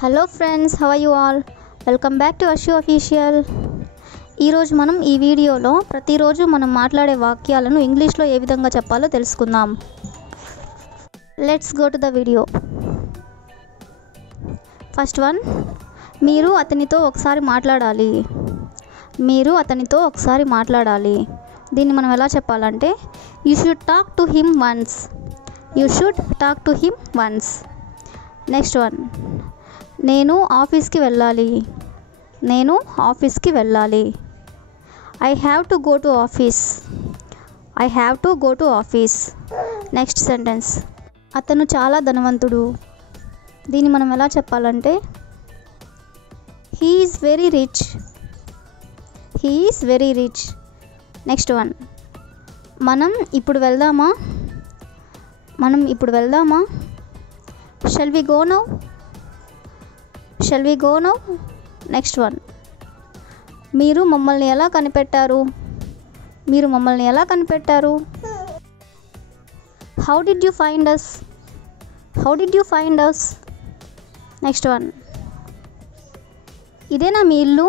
Hello friends, how are you all? Welcome back to Ashu official. ఈరోజు మనం ఈ వీడియోలో ప్రతిరోజు మనం మాట్లాడే వాక్యాలను ఇంగ్లీష్లో ఏ విధంగా చెప్పాలో తెలుసుకుందాం. Let's go to the video. First one, మీరు అతనితో ఒకసారి మాట్లాడాలి. మీరు అతనితో ఒకసారి మాట్లాడాలి. దీన్ని మనం ఎలా చెప్పాలంటే you should talk to him once. You should talk to him once. Next one, నేను ఆఫీస్కి వెళ్ళాలి. నేను ఆఫీస్కి వెళ్ళాలి. I have to go to office. I have to go to office. Next sentence, అతను చాలా ధనవంతుడు. దీన్ని మనం ఎలా చెప్పాలంటే he is very rich. He is very rich. Next one, మనం ఇప్పుడు వెళ్దామా. మనం ఇప్పుడు వెళ్దామా. Shall we go now. Shall we go now. Next one, మీరు మమ్మల్ని ఎలా కనిపెట్టారు. మీరు మమ్మల్ని ఎలా కనిపెట్టారు. How did you find us. How did you find us. Next one, ఇదేనా మీ ఇల్లు.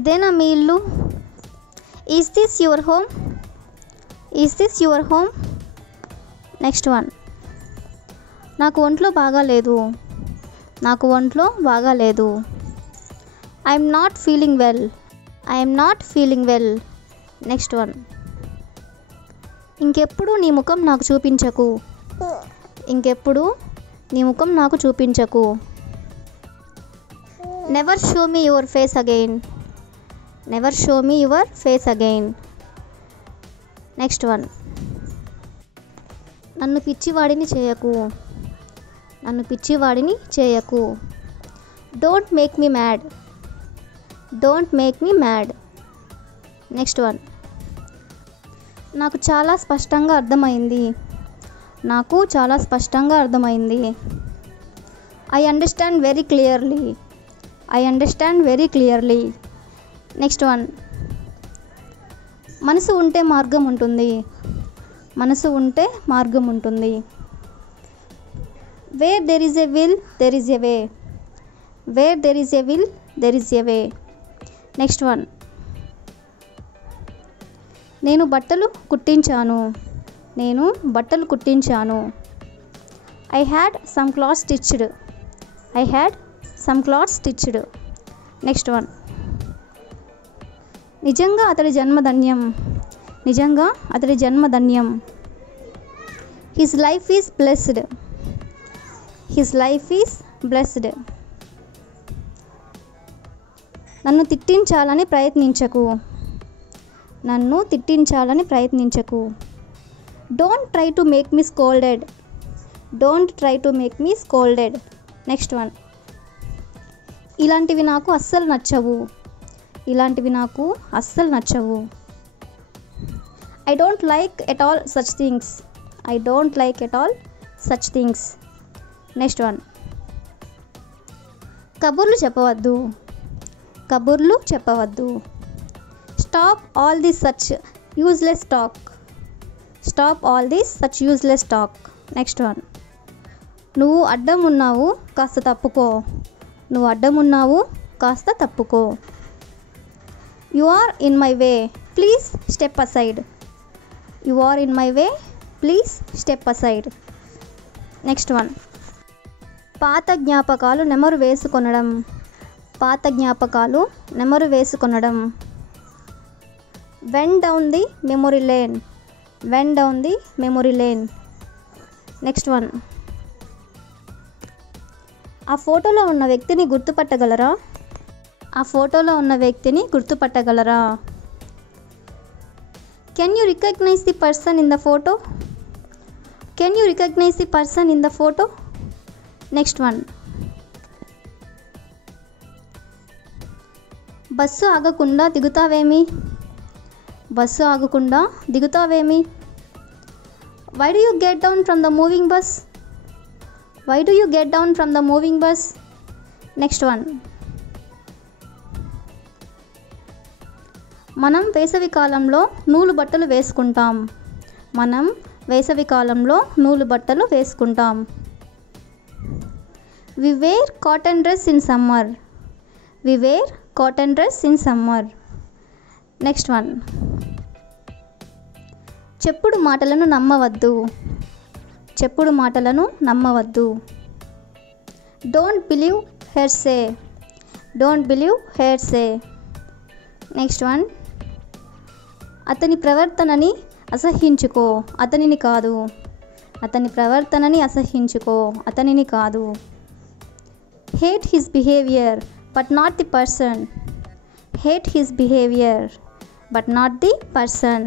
ఇదేనా మీ ఇల్లు. Is this your home. Is this your home. Next one, నాకు ఒంట్లో బాగాలేదు. నాకు ఒంట్లో బాగాలేదు. I'm not feeling well. I'm not feeling well. Next one, ఇంకెప్పుడు నీ ముఖం నాకు చూపించకు. ఇంకెప్పుడు నీ ముఖం నాకు చూపించకు. Never show me your face again. Never show me your face again. Next one, నన్ను పిచ్చివాడిని చేయకు. నన్ను పిచ్చివాడిని చేయకు. Don't make me mad. Don't make me mad. Next one, నాకు చాలా స్పష్టంగా అర్థమైంది. నాకు చాలా స్పష్టంగా అర్థమైంది. I understand very clearly. I understand very clearly. Next one, మనసు ఉంటే మార్గం ఉంటుంది. మనసు ఉంటే మార్గం ఉంటుంది. Where there is a will, there is a way. Where there is a will, there is a way. Next one, నేను బట్టలు కుట్టించాను. నేను బట్టలు కుట్టించాను. I had some clothes stitched. I had some clothes stitched. Next one, నిజంగా అతడి జన్మధన్యం. నిజంగా అతడి జన్మధన్యం. His life is blessed. His life is blessed. నన్ను తిట్టించాలని ప్రయత్నించకు. నన్ను తిట్టించాలని ప్రయత్నించకు. Don't try to make me scolded. Don't try to make me scolded. Next one, ఇలాంటివి నాకు అస్సలు నచ్చవు. ఇలాంటివి నాకు అస్సలు నచ్చవు. I don't like at all such things. I don't like at all such things. Next one, కబుర్లు చెప్పవద్దు. కబుర్లు చెప్పవద్దు. Stop all this such useless talk. Stop all this such useless talk. Next one, నువ్వు అడ్డం ఉన్నావు, కాస్త తప్పుకో. నువ్వు అడ్డం ఉన్నావు, కాస్త తప్పుకో. You are in my way, please step aside. You are in my way, please step aside. Next one, పాత జ్ఞాపకాలు నెమరు వేసుకొనడం. పాత జ్ఞాపకాలు నెమరు వేసుకొనడం. When down the memory lane. When down the memory lane. Next one, ఆ ఫోటోలో ఉన్న వ్యక్తిని గుర్తుపట్టగలరా. ఆ ఫోటోలో ఉన్న వ్యక్తిని గుర్తుపట్టగలరా. Can you recognise the person in the photo. Can you recognise the person in the photo. Next one, bus ఆగకుండా దిగుతావేమి. బస్సు ఆగకుండా దిగుతావేమి. Why do you get down from the moving bus. Why do you get down from the moving bus. Next one, మనం వేసవి కాలంలో నూలు బట్టలు వేసుకుంటాం. మనం వేసవి కాలంలో నూలు బట్టలు వేసుకుంటాం. We wear cotton dress in summer. We wear cotton dress in summer. Next one, చెప్పుడు మాటలను నమ్మవద్దు. చెప్పుడు మాటలను నమ్మవద్దు. Don't believe hearsay. Don't believe hearsay. Next one, అతని ప్రవర్తనని అసహ్యించుకో, అతనిని కాదు. అతని ప్రవర్తనని అసహ్యించుకో, అతనిని కాదు. Hate his behaviour but not the person. Hate his behaviour but not the person.